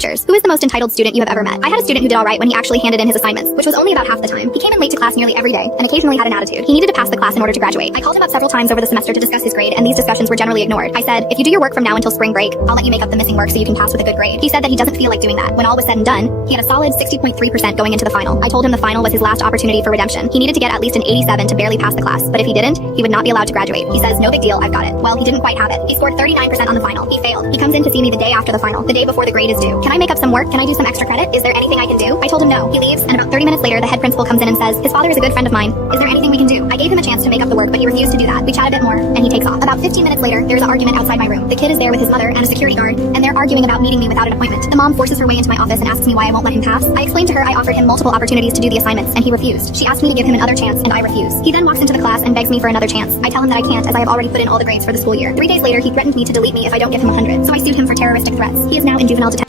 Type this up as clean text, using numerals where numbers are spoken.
Teachers, who is the most entitled student you have ever met? I had a student who did all right when he actually handed in his assignments, which was only about half the time. He came in late to class nearly every day, and occasionally had an attitude. He needed to pass the class in order to graduate. I called him up several times over the semester to discuss his grade, and these discussions were generally ignored. I said, if you do your work from now until spring break, I'll let you make up the missing work so you can pass with a good grade. He said that he doesn't feel like doing that. When all was said and done, he had a solid 60.3% going into the final. I told him the final was his last opportunity for redemption. He needed to get at least an 87 to barely pass the class, but if he didn't, he would not be allowed to graduate. He says, no big deal, I've got it. Well, he didn't quite have it. He scored 39% on the final. He failed. He comes in to see me the day after the final, the day before the grade is due. Can I make up some work? Can I do some extra credit? Is there anything I can do? I told him no. He leaves, and about 30 minutes later, the head principal comes in and says, his father is a good friend of mine. Is there anything we can do? I gave him a chance to make up the work, but he refused to do that. We chat a bit more, and he takes off. About 15 minutes later, there's an argument outside my room. The kid is there with his mother and a security guard, and they're arguing about meeting me without an appointment. The mom forces her way into my office and asks me why I won't let him pass. I explained to her I offered him multiple opportunities to do the assignments, and he refused. She asked me to give him another chance, and I refuse. He then walks into the class and begs me for another chance. I tell him that I can't, as I have already put in all the grades for the school year. 3 days later, he threatened me to delete me if I don't give him 100. So I sued him for terroristic threats. He is now in juvenile detention.